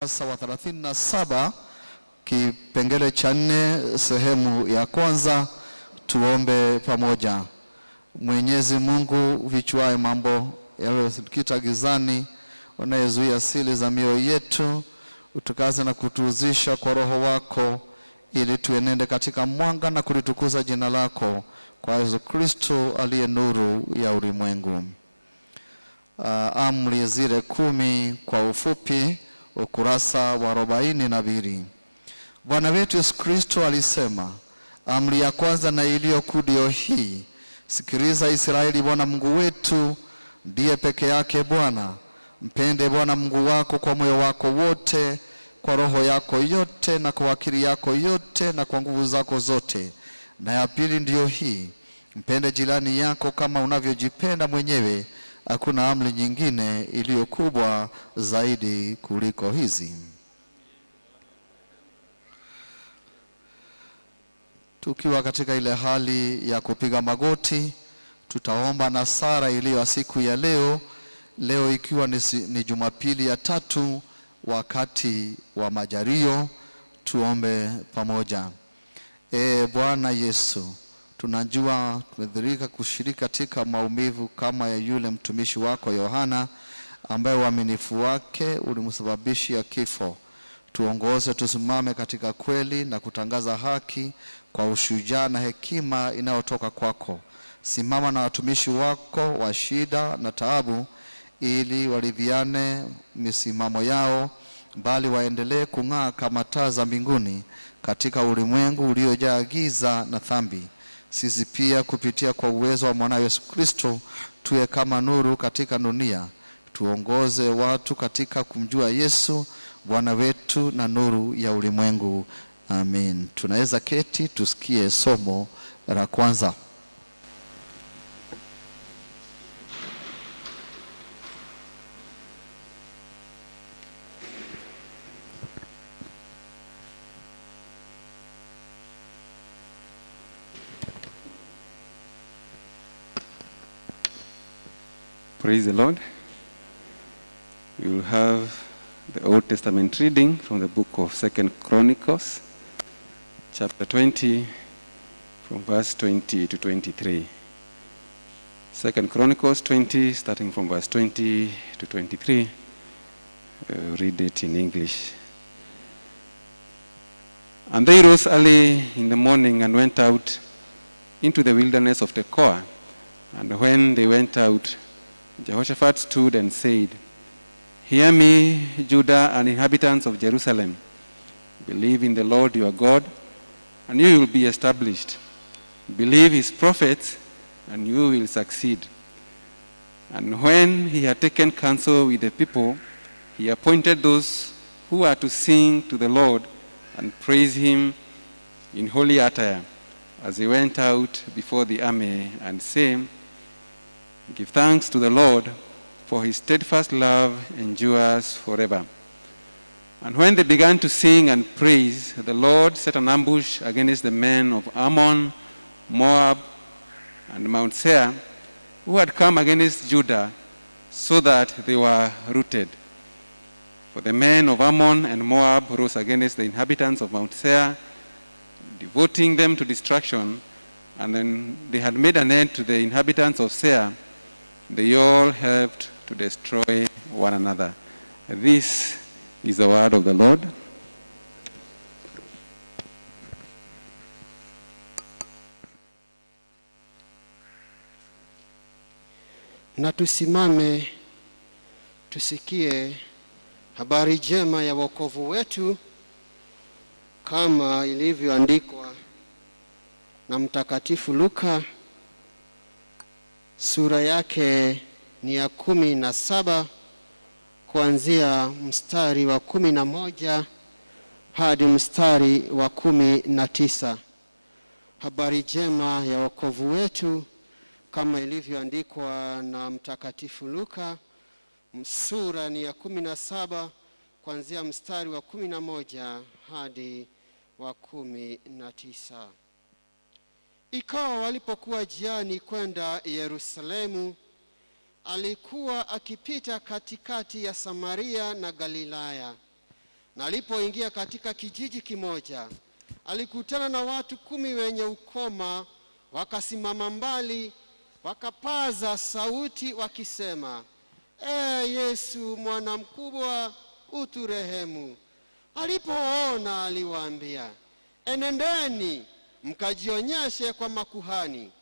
Ukurasa wa 37 kipengele cha 4 sehemu ya kwanza. Tuombe pamoja. Mwenyezi Mungu, vichuae mambo yaliyokita gizani, unayezuia siri za mioyo yetu, utukaze na kutuuzisha kwa Roho wako, ili tuenende katika mwanga na kulitukuza jina lako, kwa Yesu Kristo aliye nuru ya ulimwengu. Amri zile 10 kwa ufupi. Ukurasa wa 42. Bwana wetu Yesu Kristo alisema, amri ya kwanza na iliyo kuu ndio hii: sikiliza Israeli, Bwana Mungu wetu ndiye peke yake Bwana. Mpende Bwana Mungu wako kwa moyo wako wote, kwa roho yako yote, na kwa akili yako yote, na kwa nguvu zako zote. Na ya pili ndio hii: mpende jirani yako kama unavyojipenda mwenyewe. Hakuna amri nyingine iliyo kubwa zaidi kuliko hizi. Tukiwa katika ile hali ya kupiga magoti, tutaomba na sala iliyo siku ya leo. Leo ikiwa ni Jumapili ya 3 wakati wa Majario. Tuombe pamoja. Bwana Yesu, tunajua tumedhirika kushiriki katika maumivu kama ya yule mtumishi wako Yohana, ambaye uaminifu wake ulimsababishia kifo. Tuongoze tusimame katika kweli na kutangaza haki kwa ushujaa na hekima inayotoka kwako. Simama na watumishi wako wa shida na taabu, ili waridhiane misimamo yao, bali waendelee kung'aa kama taa za mbinguni katika ulimwengu uliojaa giza na dhambi. Sisi pia kupitia kwa uwezo wa mwanawe Yesu Kristo tuwe kama nuru katika dunia. Tuongoze watu katika kumjua Yesu Bwana wetu na nuru ya ulimwengu. Amen. Tunaweza keti tusikie somo la kwanza. Praise the Lord. We will have the Old Testament reading from the book of 2 Chronicles, chapter 20, from verse 20 to 23. 2 Chronicles 20, starting from verse 20 to 23. Read it in English. And they rose early in the morning and went out into the wilderness of Tekoa. And when they went out, Jehoshaphat stood and said, "Hear me, Judah and inhabitants of Jerusalem. Believe in the Lord your God, and you will be established. Believe his prophets, and you will succeed." And when he had taken counsel with the people, he appointed those who are to sing to the Lord and praise him in holy attire, as they went out before the army, and saying, "Give thanks to the Lord, for his steadfast love endures forever." And when they began to sing and praise, the Lord set an ambush against the men of Ammon, Moab, and Mount Seir, who had come against Judah, so that they were routed. For the men of Ammon and Moab rose against the inhabitants of Mount Seir, devoting them to destruction, and then they had made an end to the inhabitants of Seir. They all helped to destroy one another. This is the word of the Lord. Na tusimame tusikie habari njema ya wokovu wetu kama ilivyoandikwa na Mtakatifu Luka. Sura yake ni ya 17 kuanzia mstari wa 11 hadi mstari wa 19. Habari njema ya wokovu wetu kama ilivyoandikwa na Mtakatifu Luka. Sura ni ya 17 kuanzia mstari wa 11 hadi wa 19. Ikawa walipokuwa njiani kwenda Yerusalemu, alikuwa akipita katikati ya Samaria na Galilaya. Na alipoingia katika kijiji kimoja, alikutana na watu 10 wenye ukoma. Wakasimama mbali, wakapaza sauti wakisema, Yesu mwana mkubwa, uturehemu. Alipoona aliwaambia, enendeni mkajionyeshe kwa makuhani.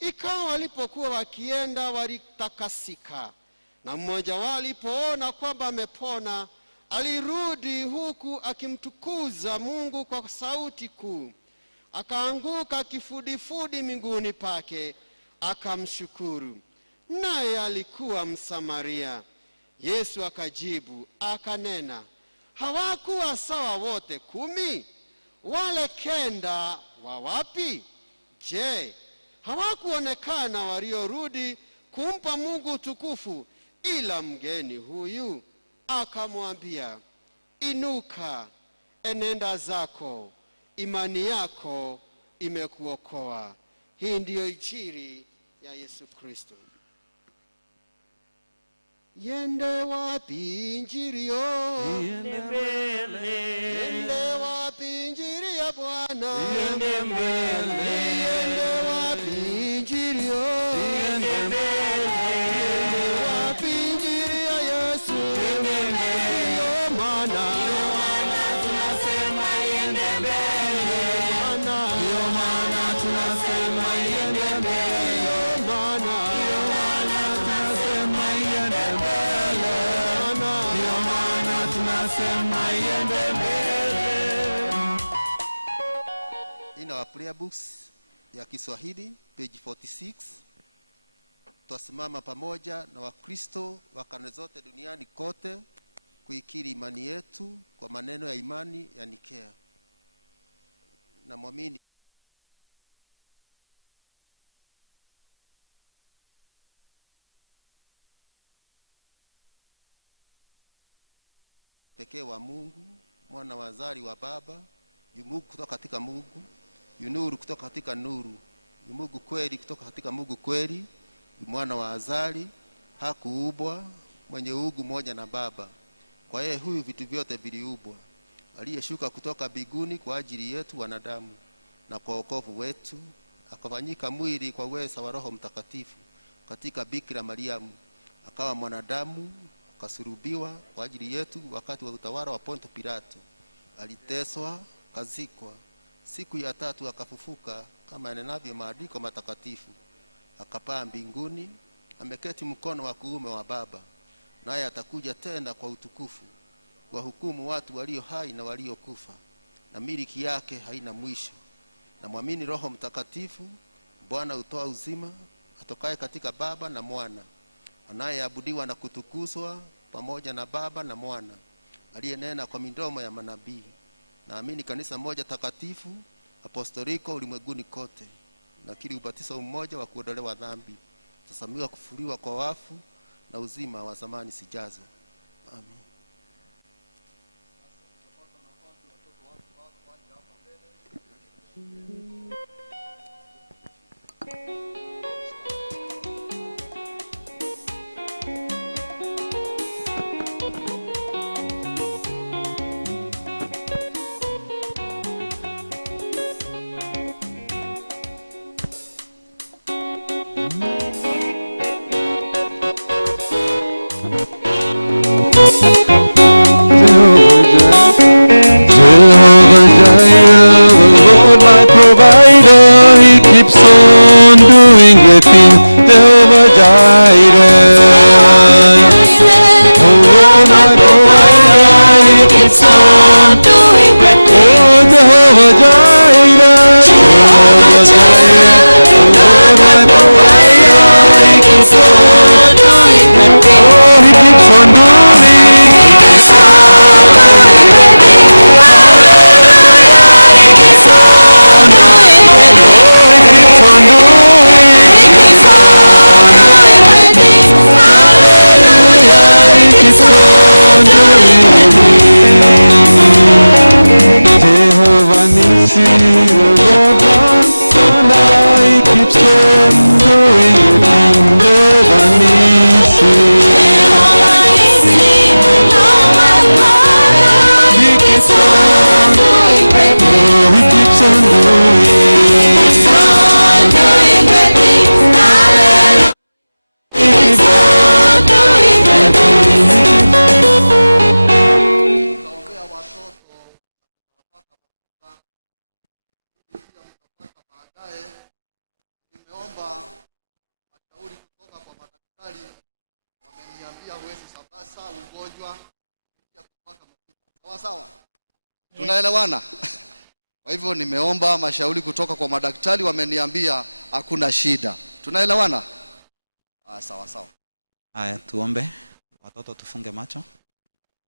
Ikawa walipokuwa wakienda walitakasika, na mmoja wao alipoona kwamba amepona, alirudi huku akimtukuza Mungu kwa sauti kuu. Akaanguka kifudifudi miguuni pake, akamshukuru. Naye alikuwa Msamaria. Yesu akajibu akanena, hawakuwa sawa wote 10? Wale 9 wa wapi? Je, hawakuonekana waliorudi kumpa Mungu utukufu ila mgeni huyu? Akamwambia, inuka, enenda zako, imani yako imekuokoa. Hii ndiyo injili ya Yesu Kristo. Yende wapi injili yo? Yende mbele. Yende wapi injili ya Bwana? Yende mbele. Yende wapi injili yo? Yende mbele. Yende wapi injili ya Yesu? Yende mbele. Yo maana tunasema yende mbele. Yo maana tunasema yende mbele. Yo maana tunasema yende mbele. Ndio maana tunasema yende mbele. In our prayer books ya Kiswahili page 46, twasimama pamoja na Wakristo wa kanisa zote duniani kote kuikiri imani yetu kwa maneno ya imani ya Nikea. Na muamini pekee wa Mungu, mwana wa azali wa Baba, Mungu kutoka katika Mungu, nuru kutoka katika nuru, Mungu kweli kutoka katika Mungu kweli, mwana wa azali, hakuubwa, mwenye ugu moja na Baba. Kwa yeye huyu vitu vyote viliubwa, aliyeshuka kutoka mbinguni kwa ajili yetu wanadamu na kwa wokovu wetu, akafanyika mwili kwa uweza wa Roho Mtakatifu katika Bikira Mariamu, akawa mwanadamu, akasulubiwa kwa ajili yetu wakati wa utawala wa Ponto Pilato, aliteswa, kazikwa, siku ya 3 akafufuka kama yanenavyo maandiko matakatifu, akapaa mbinguni, ameketi mkono wa kuume wa Baba, naye atakuja tena kwa utukufu kuwahukumu watu walio hai na walio kufa, na miliki yake haina mwisho. Na muamini Roho Mtakatifu, Bwana utoa uzima, atokaye katika Baba na Mwana, anayeabudiwa na kutukuzwa pamoja na Baba na Mwana, aliyenena kwa midomo ya manabii. Naamini kanisa moja takatifu apostoliko ulimwenguni kote, nakiri ubatizo mmoja wa kuondolewa dhambi, tasamiwa kufufuliwa kwa wafu na uzima wa zamani sijazo. Amen. Keeps on doing great things, Jehovah Jireh. Oh, my provider, He keeps on doing great things. Oh, Jehovah Jireh, Jehovah Jireh. Oh, my provider, He keeps on doing great things. Oh, He keeps on doing. Sawa sawa. Tunaelewana? Kwa hivyo nimeomba mashauri kutoka kwa madaktari, wameniambia hakuna shida. Tunaelewana? Sawa sawa. Haya, tuombe. Watoto tufunge macho.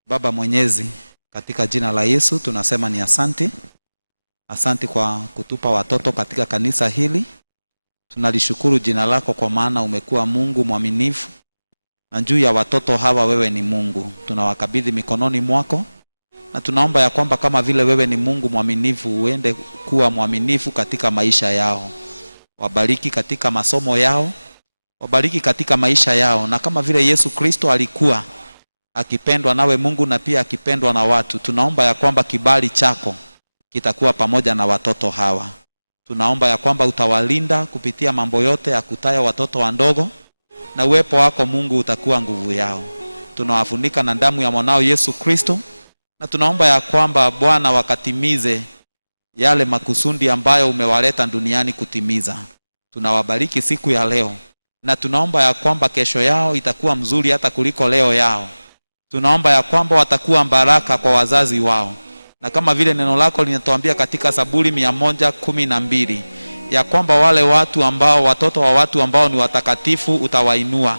Baba Mwenyezi, katika jina la Yesu tunasema ni asante. Asante kwa kutupa watoto katika kanisa hili. Tunalishukuru jina lako kwa maana umekuwa Mungu mwaminifu. Na juu ya watoto hawa wewe ni Mungu. Tunawakabidhi mikononi mwako. Na tunaomba ya kwamba kama vile wewe ni Mungu mwaminifu, uende kuwa mwaminifu katika maisha yao. Wabariki katika masomo yao. Wabariki katika maisha yao. Na kama vile Yesu Kristo alikuwa akipendwa nawe Mungu na pia akipendwa na watu, tunaomba ya kwamba kibali chako kitakuwa pamoja na watoto hawa. Tunaomba ya kwamba utawalinda kupitia mambo yote ya kutaya watoto wandogo, na uwepo wako Mungu utakuwa nguvu yao. Tunawafunika na damu ya mwanao Yesu Kristo, na tunaomba ya kwamba Bwana wakatimize yale makusudi ambayo umewaleta duniani kutimiza. Tunawabariki siku ya leo, na tunaomba ya kwamba kesho yao itakuwa mzuri hata kuliko leo yao. Tunaomba ya kwamba watakuwa baraka kwa wazazi wao. Na kama vile neno lako linatuambia katika Zaburi 112 ya kwamba wale watu ambao, watoto wa watu ambao ni watakatifu utawainua.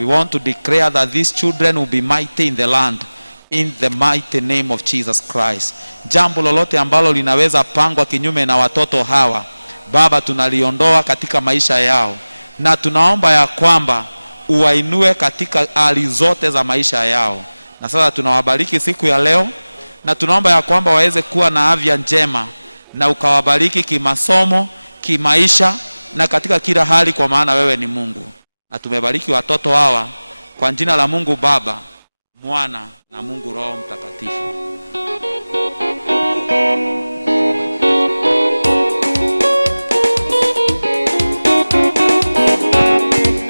We want to declare that these children will be mighty in the land, in the mighty name of Jesus Christ. Jambo lolote ambalo linaweza pangwa kinyume na watoto hawa, Baba, tunaliondoa katika maisha yao. Na tunaomba ya kwamba uwainue katika hali zote za maisha yao. Na sasa tunawabariki siku ya leo, na tunaomba ya kwamba waweze kuwa na afya njema, na ukawabariki kimasomo, kimaisha na katika kila hali, kwa maana wewe ni Mungu. Na tumebariki watoto hawa kwa jina la Mungu Baba, Mwana na Mungu Roho Mtakatifu.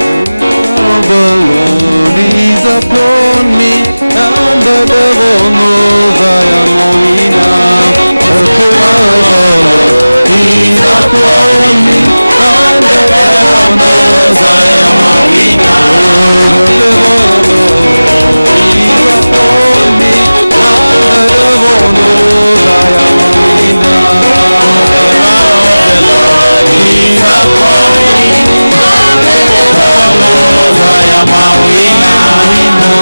The Lord is upon me, and the devil knows I am a winner. The Lord is upon me, and the devil knows I am a winner. The Lord is upon me, and the devil knows I am a winner. The Lord is upon me, and the devil knows I am a winner.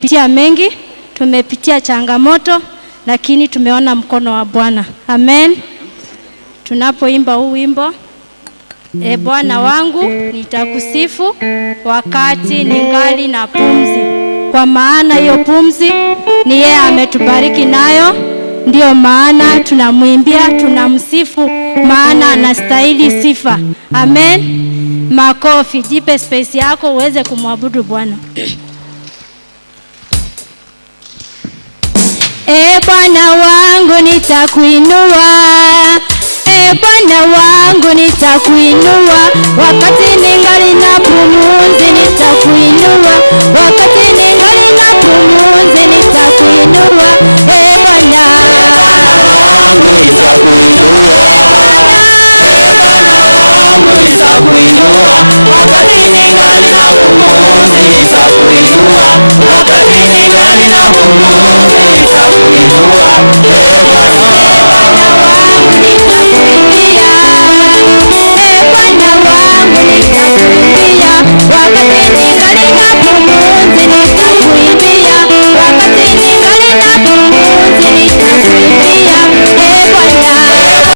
Tumepitia mengi, tumepitia changamoto, lakini tumeona mkono wa Bwana. Amen. Tunapoimba huu wimbo, Bwana wangu nitakusifu wakati ningali na pumzi, kwa maana hiyo pumzi ni yeye ametubariki nayo. Ndio maana tunamwimbia, tunamsifu, maana anastahili sifa. Amen. Makofi, jipe space yako uweze kumwabudu Bwana. Bwana wangu nitakuinua, Bwana wangu nitakuinua, wakati ningali na pumzi nitakuinua, wakati ningali na pumzi nitakuinua. Bwana wangu nitakuinua, Bwana wangu nitakuinua, wakati ningali na pumzi nitakuinua, wakati ningali na pumzi nitakuinua. Bwana wangu nitakuimbia, Bwana wangu nitakuimbia, wakati ningali na pumzi nitakuimbia, wakati ningali na pumzi nitakuimbia. Bwana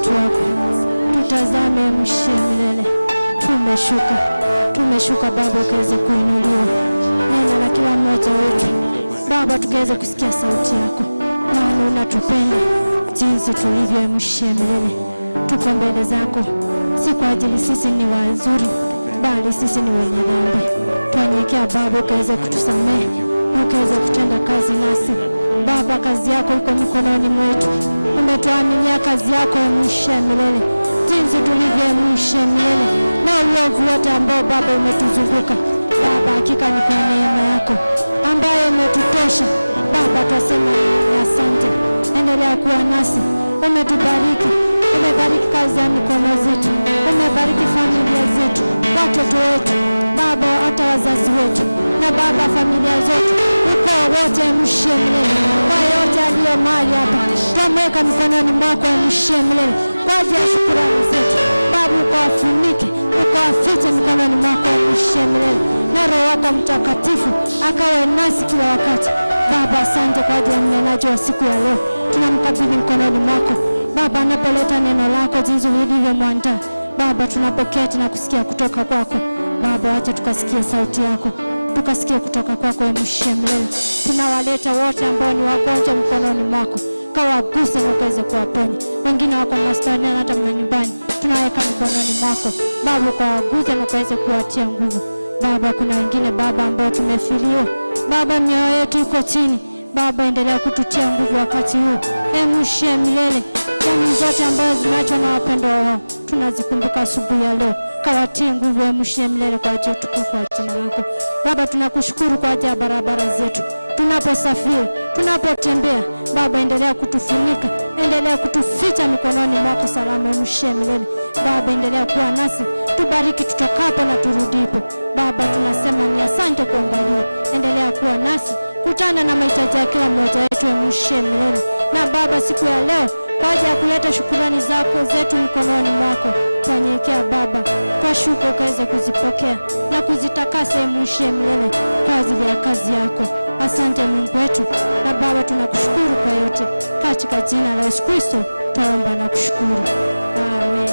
watu wako. Tutazame mwishe milele. Tumeshuka Baba, ukaweze kuinuliwa. Nena na kila mmoja wetu Baba, tukaweze kusikia sauti yako, maana unatupenda jinsi tulivyo. Mwishe milele, tuko mbele zako, si kwa ajili sisi ni wazuri, bali sisi ni wenye dhambi. Tuanyekea Baba, ukaweze kutusamehe, ukaweze kutenda kazi nasi Baba. Kazi yako iko mikononi mwetu, umetuaminia kazi yako ya mwisho milele, jinsi tulivyo mwisho milele, na uovu wote ambao Baba umetuzunguka Baba, hakika ni kwa neema yako ambayo umetutosha Baba. Twasema ni asante. Endelea kuwa nasi, umetubariki, umebariki kazi ya mikono zetu, umebariki familia zetu, watoto wetu Baba, hata wazazi wetu na Baba, familia zote, ukoo wote, mwisho milele. Kwa yote aliyo mali hapa, twamweka mikononi mwako ya mwisho milele, kwa ajili ya shukrani zetu Baba, ukawafunike, ukawafiche mikononi mwako ya mwisho milele, na Roho wako Mtakatifu akawe nasi kila wakati Baba. Asante kwa ajili ya mnenaji wa siku ya leo, tunamkabidhi mikononi mwako Baba, anapoleta neno lako jinsi ulivyomwandaa Baba, tunapoketi na kusikia kutoka kwako Baba. Acha tukasikie sauti yako, tukasikie kutoka kwako ya mwisho milele. Tunawaleta wote ambao ni wagonjwa mikononi mwako, kawaguse na ukaweze kuwaponya. Wengine wako hospitalini na hata nyumbani, tunaweka mikononi mwako Baba, kawaguse na ukaweze kuwatia nguvu Baba. Kuna wengine Baba ambao tumefiliwa Baba, mioyo yetu iko chini Baba, endelea kututia nguvu wakati huu mwisho milele. Jamii zote ambazo zimeachwa na wapendwa wao tunazikumbuka asubuhi ya leo, kawatie nguvu ya mwisho milele kwa ajili tukufu wa jina lako Baba. Tunakushukuru kwa ajili ya barabara zetu, tunaposafiri, tunapotembea Baba, endelea kutufunika, endelea kutuficha mikononi mwako salama ya mwisho milele Baba. Endelea kuwa nasi, tubariki tutokapo na turudipo Baba. Tunasema ni asante kwa umbali. Endelea kuwa nasi, kutana na mahitaji ya kila mmoja wetu ya mwisho milele. Na Baba, siku ya leo kwa ajili ya kuleta shukrani zako zetu mikononi mwako, tunyenyekea Baba, twashuka ukaweze kuzipokea na kuzitakasa mwisho milele kwa ajili ya kazi yako. Asante Mungu wetu na Baba, tunakushukuru kwa yote, katika jina la Yesu Kristo tuomba na kushukuru, amen.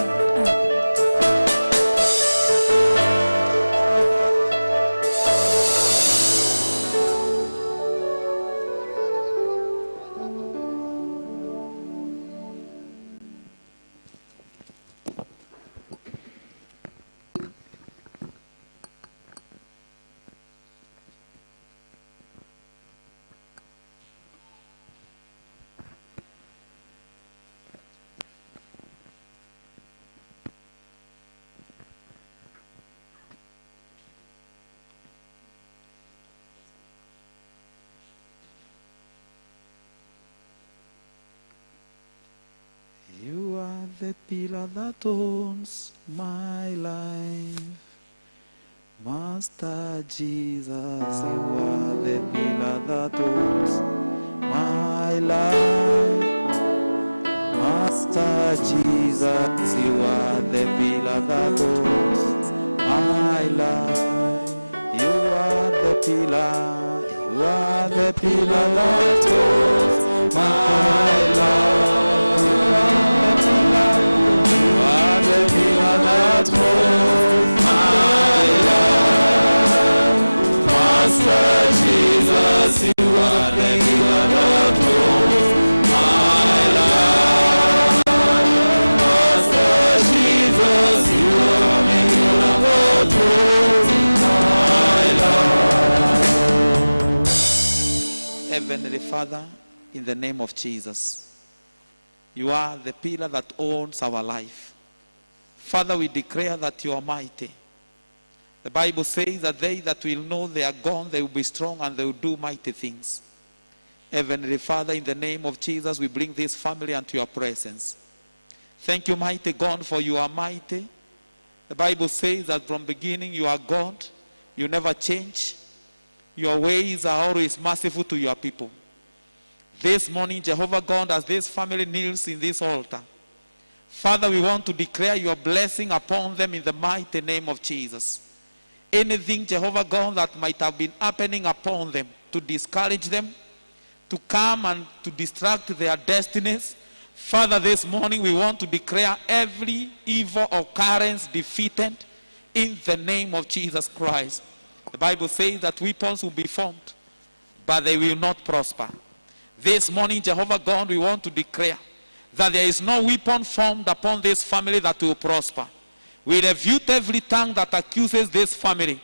You are the pillar that owns my life. Master Jesus, you are the pillar that owns my life. Master Jesus, you are the pillar that owns my life. You are the pillar, you are the pillar that owns my life. That holds my life. Master Jesus, you are the pillar that holds my life. Master Jesus, you are the pillar that holds my life. Heavenly Father, in the name of Jesus, you are the pillar that owns our life. Father, we declare that you are mighty. The Bible says that they that will know they are gone, they will be strong and they will do mighty things. Heavenly Father, in the name of Jesus, we bring this family unto your presence. Thank you, mighty God, for you are mighty. The Bible says that from beginning you are God. You never change. Your ways are always merciful to your people. This morning, Jehovah God, as this family kneels in this altar, Father, we want to declare your blessing upon them in the mighty name of Jesus. Anything, Jehovah God, that might have been happening upon them to discourage them, to come and to distract their destinies, Father, this morning we want to declare every evil occurrence defeated in the name of Jesus Christ. The Bible says that weapons will be formed, but they will not prosper. This morning, Jehovah God, we want to declare that there is no weapon formed upon this family that will prosper. We refute every tongue that accuses this family.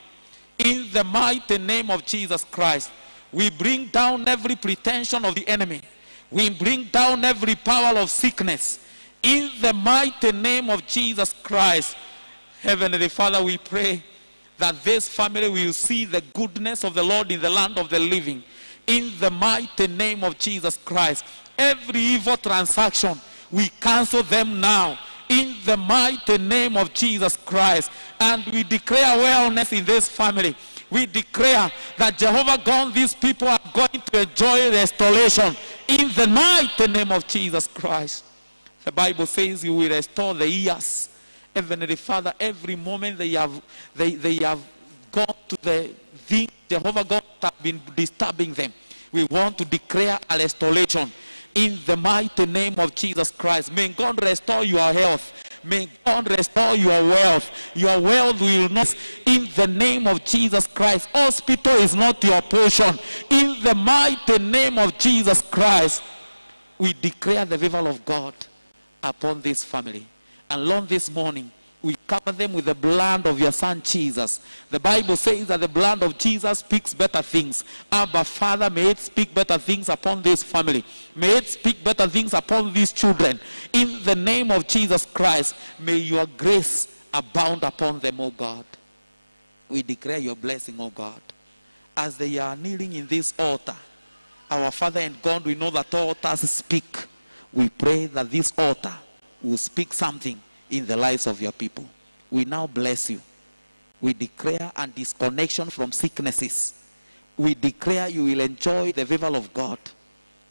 In the mighty name of Jesus Christ, we bring down every pretension of the enemy. We bring down every power of sickness. In the mighty name of Jesus Christ, Heavenly Father, we pray that this family will see the goodness of the Lord in the land of the living. In the mighty name of Jesus Christ, every evil transaction, we cancel them now. In the mighty name of Jesus Christ. And we declare wellness in this family. We declare that Jehovah God, these people are going to enjoy restoration. In the mighty name of Jesus Christ. The Bible says you will restore the years. Heavenly Father, every moment they have gone to the thing, Jehovah God have been disturbing them. We want to declare a restoration. In the mighty name of Jesus Christ. May God restore your health. May God restore your wealth. Your wealth will not. In the name of Jesus Christ. Hospital is not your portion. In the mighty name of Jesus Christ. We declare the favor of God upon this family. And Lord, this morning, we cover them with the blood of your son Jesus. The Bible says that the blood of Jesus speaks better things. Abba, Father, may it speak better things upon this family. May it speak better things upon these children. In the name of Jesus Christ, may your grace abound upon them, O God. We declare your blessing, O God. As they are kneeling in this altar, our Father and God, we know that altars speak. We pray that this altar will speak something in the lives of your people. We now bless you. We declare a disconnection from sicknesses. We declare you will enjoy the favor of God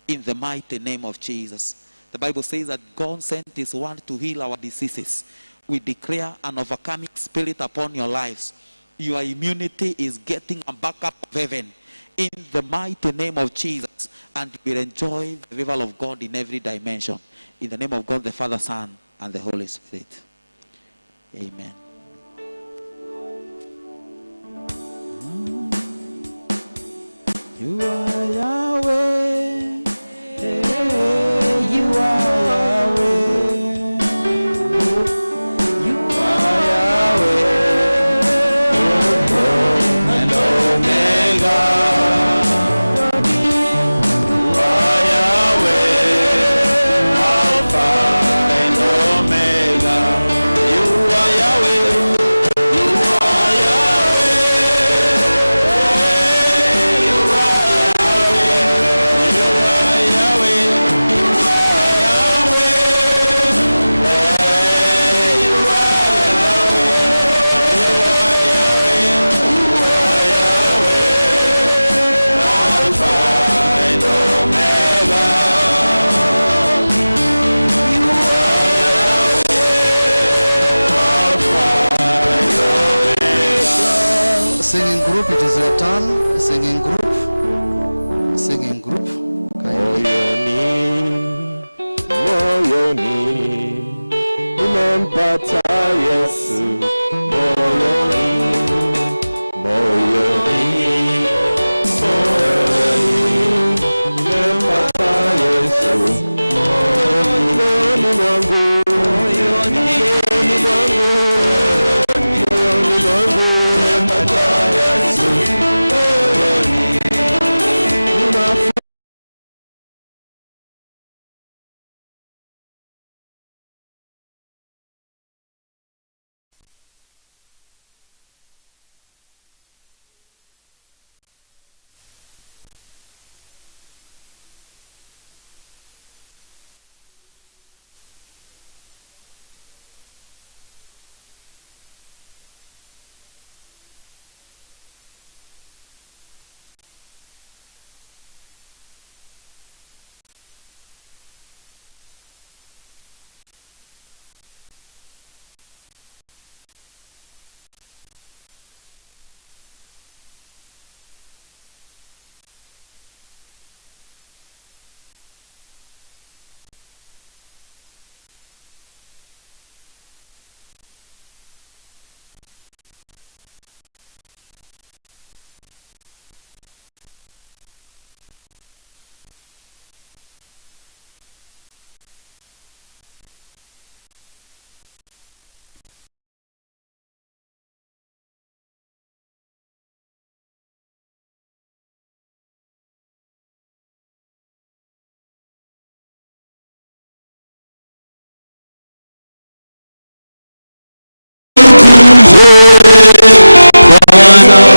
in the mighty name of Jesus. The Bible says that God sent his word to heal our diseases. We declare an overcoming spirit upon your lives. Your immunity is getting a backup of heaven in the mighty name of Jesus, and you will enjoy the favor of God in every dimension. In the name of God, the Father, Son, and the Holy Spirit. Amen. You are Yahweh. You are Yahweh. You are Yahweh. And Omega. You are Yahweh. Alpha and Omega. You are Yahweh. You are Yahweh. You are Yahweh. You are Yahweh. You are Yahweh. You are Yahweh. You are Yahweh. Alpha and Omega. You Singing group, it is your turn. Singing group. Singing group. Moyoni, moyoni, nimempata Yesu. Moyoni, moyoni, moyoni, nimempata Yesu. Moyoni mwangu, moyoni mwangu, moyoni mwangu, nimempata Yesu. Moyoni Bwana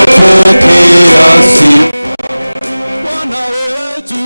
pokea sifa. Bwana wetu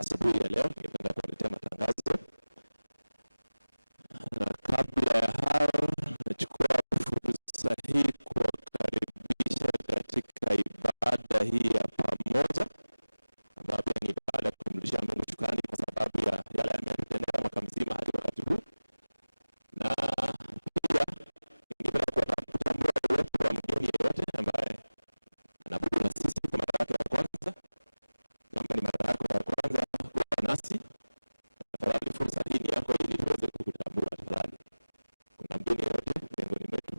asubuhi ya leo ningependa kuwaletea matangazo, na kabla ya hayo nachukua fursa hii kuwakaribisha katika ibada hii ya pamoja, ambayo pia ni ibada ya kumrudishia Mungu shukrani kwa sababu ya yale yametendeka mwaka mzima hadi wakati huu. Na pia ningependa kutambua uwepo wa mgeni yeyote ambaye anabudu na sisi kwa mara yake ya kwanza. Kama ni mara yako ya kwanza kuwa nasi, tafadhali fursa hii ni yako ili tuweze kukutambua. Tafadhali, kuna mgeni yeyote miongoni mwetu?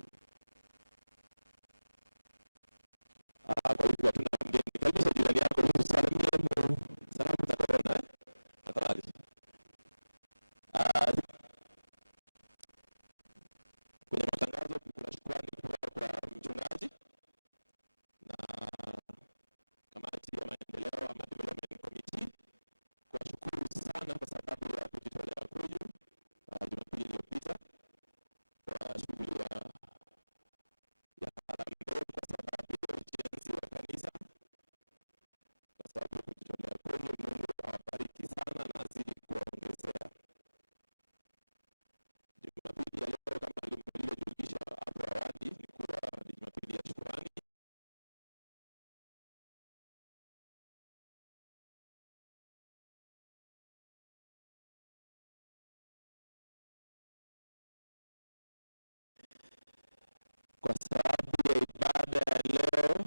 kwa sababu ya ibada ya leo.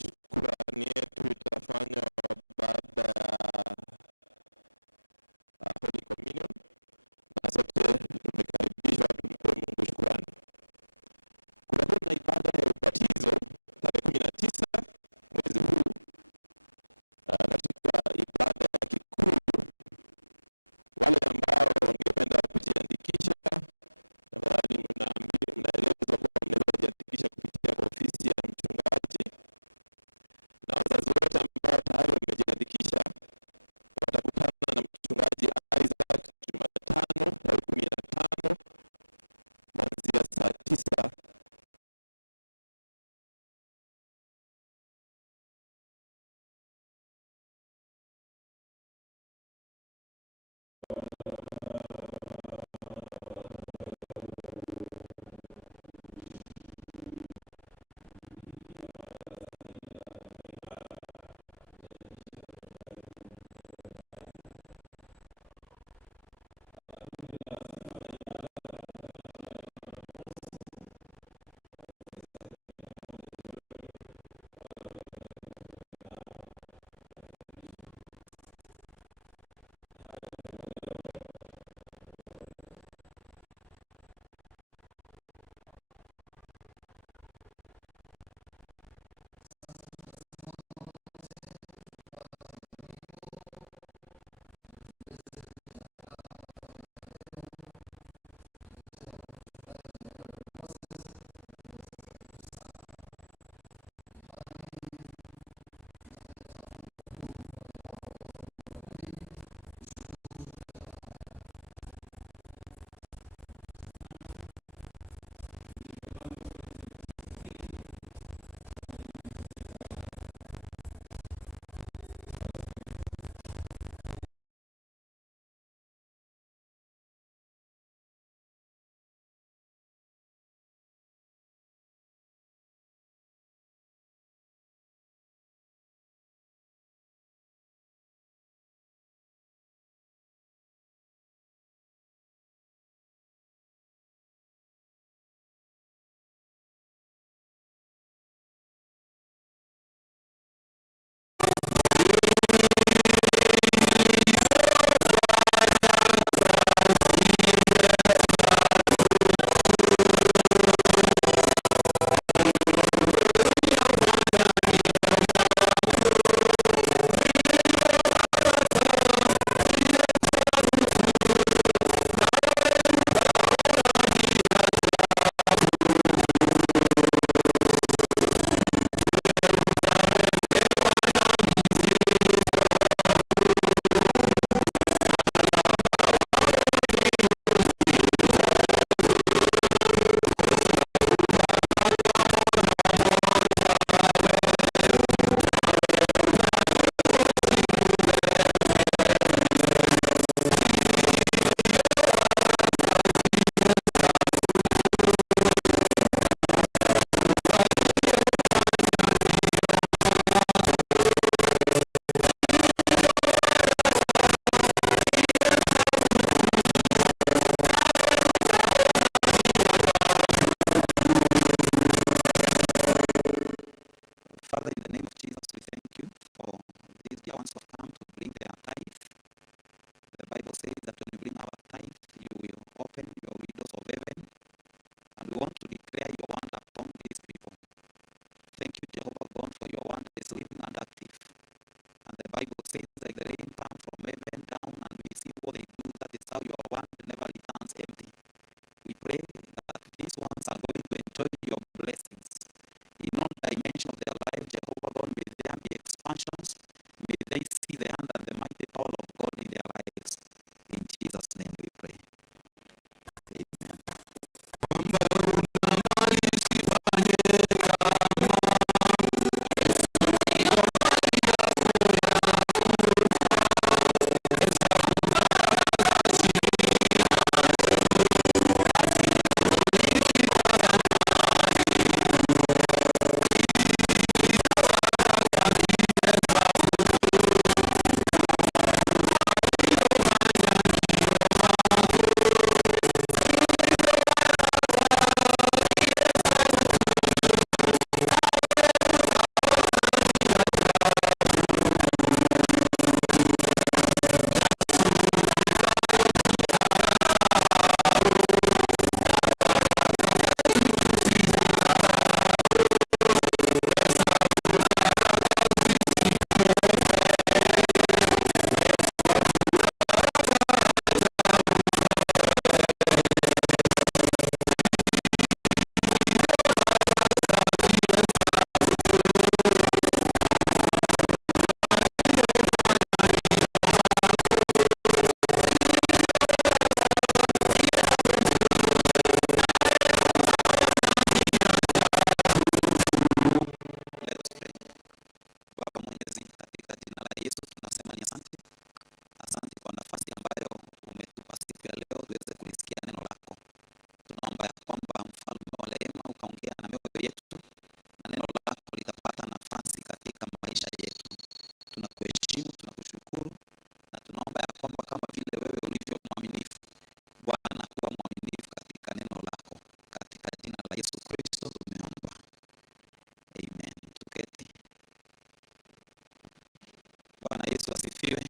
Shukrani yetu itafanywa baada ya Holy Communion, na sote tumekaribishwa tumpe Mungu shukrani. Kutakuwa na ibada ya ubatizo tarehe 19 mwezi huu katika ibada ya Kikuyu. Wale ambao wangependa kujiandikisha, tafadhali mnaelezwa kwamba mnaweza kujiandikisha kupitia kwa ofisi ya mchungaji, na wazazi wote ambao tayari wamejiandikisha watakutana na mchungaji Isaac Jumatano tarehe 15 kuanzia saa 9. Father, in the name of Jesus, we thank you for these dear ones who have come to bring their tithe. The Bible says that when you bring our tithe, you will open your windows of heaven, and we want to declare your wonder upon these people. Thank you, Jehovah God, for your wonder is living and active. And the Bible says that the rain comes from heaven down, and we see what they do. That is how your wonder never returns empty. We pray that these ones are going to enjoy your blessings in all dimensions of their life. Jehovah God, may there be expansions, may they Yesu asifiwe.